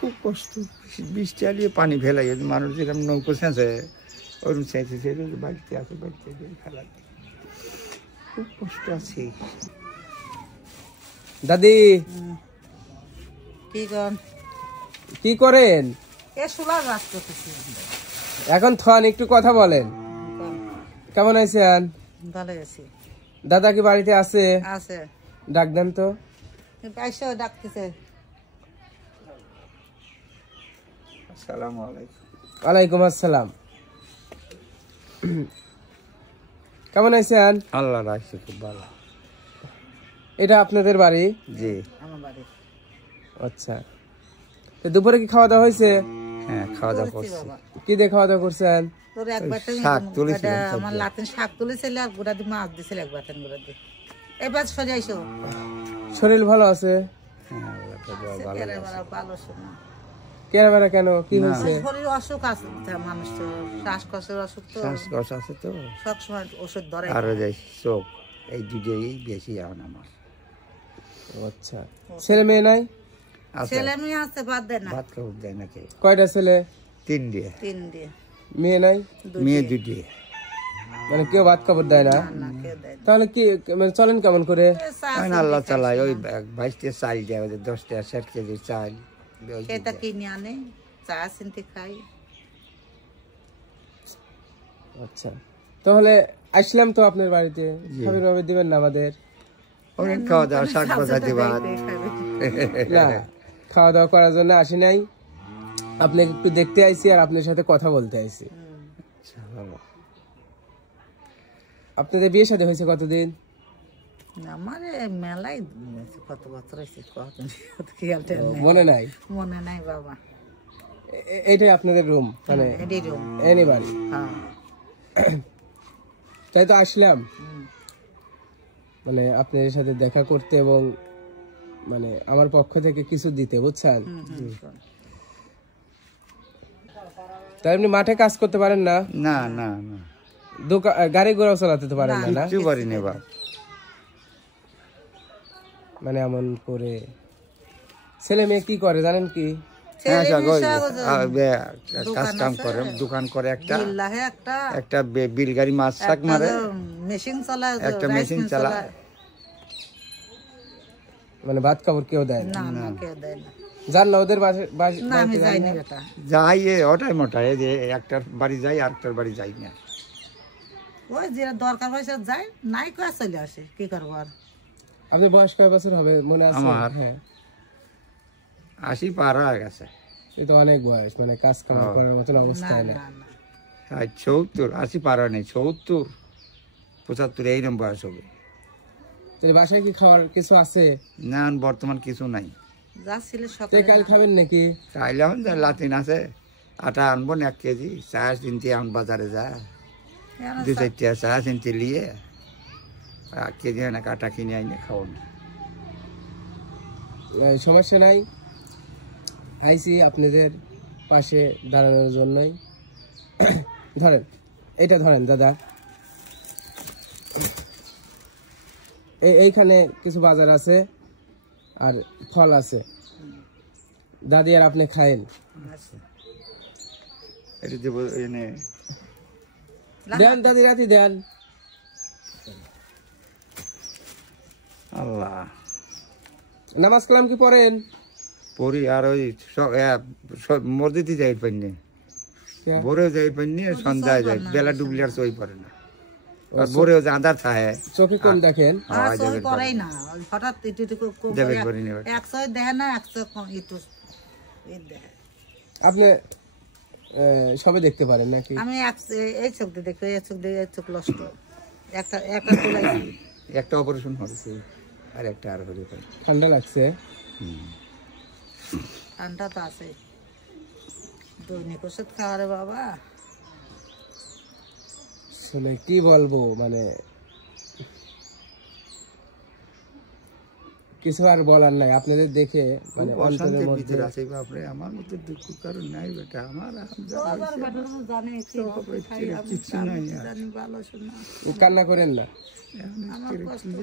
খুব কষ্ট, বৃষ্টি আলিয়ে পানি ফেলাই মানুষ যেরকম নৌকো ছেঁচে ওরকম ছেঁচে ছেঁচে বাড়িতে আছে, বাড়িতে ফেলা খুব কষ্ট আছে। দাদি কি করেন এখন? থান একটু কথা বলেন। কেমন আছেন? ভালো আছি। দাদা কি বাড়িতে আছে? আছে। ডাক দেন তো। ডাকতেছে। আসসালামু আলাইকুম। ওয়ালাইকুম আসসালাম। কেমন আছেন? আল্লাহ রাখছে খুব ভালো। এটা আপনাদের বাড়ি? জি আমার বাড়ি। আচ্ছা, দুপুরে কি খাওয়া দাওয়া হয়েছে? হ্যাঁ, খাওয়া দাওয়া করছি। কি দিয়ে খাওয়া দাওয়া করছেন? শাক তুলেছিলাম, আমার লাতিন শাক তুলেছিল আর গুড়া দিয়ে মাছ দিয়েছিল এক বাটান গুড়া দিয়ে। এবার সরে আইসো। শরীর ভালো আছে? ভালো শোনা কেন কেন কি হয়েছে? শরীর অসুখ আছে মানুষ তো, শ্বাসকষ্টের অসুখ তো, শ্বাসকষ্ট আছে তো সবসময় ওষুধ ধরে। আর যাই চোখ, এই দুটোই বেশি এখন আমার। আচ্ছা, ছেলে মেয়ে নাই? ছেলে মেয়ে আছে, বাদ দেয় না। ভাত খাবার দেয় নাকি? কয়টা ছেলে? 3 দিয়ে। মেয়ে নাই? মেয়ে 2 দিয়ে। মানে কেউ ভাত খাবার দেয় না? তাহলে কি মানে চলেন কেমন করে? আল্লাহ চালায়, ওই 22 টাকা চাল দেয়, 10 টাকা 60 কেজি চাল সেটা কিনে আনে, চা চিনতে খাই। আচ্ছা, তাহলে আসলাম তো আপনার বাড়িতে, খাবার ভাবে দিবেন না আমাদের? অনেক খাওয়া দাওয়া, শাক ভাজা দিবা না, খাওয়া দাওয়া করার জন্য আসি নাই, আপনাকে একটু দেখতে আইছি আর আপনার সাথে কথা বলতে আইছি। আপনাদের বিয়ে শাদী হয়েছে কতদিন? আমার মেলাই কত বছর হয়েছে, মনে নাই? মনে নাই বাবা। এইটাই আপনাদের রুম? মানে এনি বাড়ি? তাই তো আসলাম মানে আপনাদের সাথে দেখা করতে এবং মানে আমার পক্ষ থেকে কিছু দিতে, বুঝছেন? তাই আপনি মাঠে কাজ করতে পারেন না? না না না, গাড়ি ঘোড়াও চালাতে তো পারেন না? কিছু পারি না বাপ। মানে এমন করে ছেলে মেয়ে কি করে জানেন কি? কাজ কাম করে, দোকান করে, একটা বিল গাড়ি মাছ শাক মারে, মেশিন চালায়, একটা মেশিন চালায়। মানে ভাত খাবার কেউ দেয় না? না, কেউ দেয় না। জান না ওদের না, আমি যাইনি বেটা। যাই ওটাই মোটাই, যে একটার বাড়ি যাই আরেকটার বাড়ি যাই না। ওই যে দরকার পয়সা যায়, নাই কয়া চলে আসে, কি করবো আর। আপনার বয়স কয় বছর হবে মনে আছে? আমার হ্যাঁ 80 পার হয়ে গেছে। এই তো অনেক বয়স, মানে কাজ কাম করার মতন অবস্থা না। 70, 80 পার হয় নাই, 70, 75 এইরকম বয়স হবে। তাহলে বাসায় কি খাওয়ার কিছু আছে? না, বর্তমান কিছু নাই। যা ছিল সকালে কাল খাবেন নাকি? কাল এখন লাতিন আছে, আটা আনবো 1 কেজি, চা চিনতে এখন বাজারে যা 2-4 টাকা চা চিনতে নিয়ে 1 কেজি না আটা কিনে আইনে খাও না। সমস্যা নাই, আইসি আপনাদের পাশে দাঁড়ানোর জন্যই। ধরেন, এটা ধরেন দাদা, এইখানে কিছু বাজার আছে আর ফল আছে, দাদি আর আপনি খায়েন। দেন দাদি, রাতি দেন। আল্লাহ, নামাজ কালাম কি পড়েন? পড়ি, আর ওই মসজিদে যাই পাইনি, ভোরেও যাই পাইনি, সন্ধ্যায় যাই, বেলা ডুবলে আর চই পড়ে না, আর ভোরেও যে আন্ধার থাকে চোখে কম দেখেন? আপনি সবে দেখতে পারেন নাকি? আমি এই চোখ দিয়ে দেখি, এই চোখ দিয়ে, এই চোখ নষ্ট, একটা অপারেশন হয়েছে আর একটা আর হয়ে যায়। ঠান্ডা লাগছে? ঠান্ডা তো আছে, দৈনিক ওষুধ খাওয়া রে বাবা। আসলে কি বলবো, মানে কিছু আর বলার নাই। আপনাদের দেখে মানে অন্তরের মধ্যে আছে বাপরে, আমার মধ্যে দুঃখ কারণ নাই বেটা, আমার কান্না করেন না।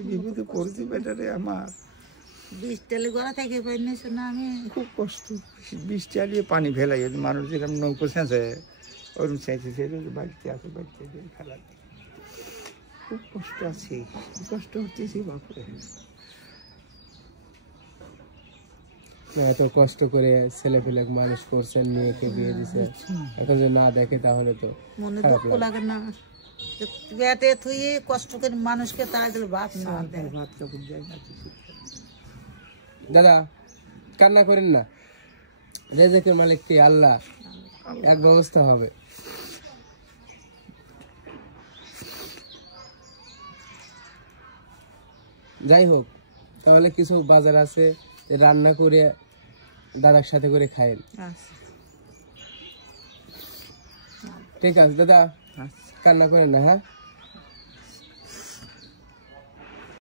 বিপদে পড়েছি বেটা রে আমার। বিষ তেলে গড়া থেকে কই নিয়েছো না আমি খুব কষ্ট, বিষ চালিয়ে পানি ফেলাই, মানুষ যেরকম নৌকো ছেঁচে ওরকম ছেঁচে ছেড়ে বাড়িতে আসে, বাড়িতে ফেলা, খুব কষ্ট আছে, কষ্ট হতেছি বাপরে। এত কষ্ট করে ছেলে পেলে মানুষ করছেন, মেয়েকে বিয়ে দিছে, এখন যদি না দেখে তাহলে তো মনে দুঃখ লাগে না? বেটে তুই কষ্ট করে মানুষকে তাই দিল ভাত না দেয়, ভাত কাপড় দেয় না কিছু। দাদা কান্না করেন না, রেজেকের মালিক কি আল্লাহ, এক ব্যবস্থা হবে। যাই হোক, তাহলে কিছু বাজার আছে রান্না করে দাদার সাথে করে খায়েন। আচ্ছা ঠিক আছে দাদা, কান্না করেন না, হ্যাঁ।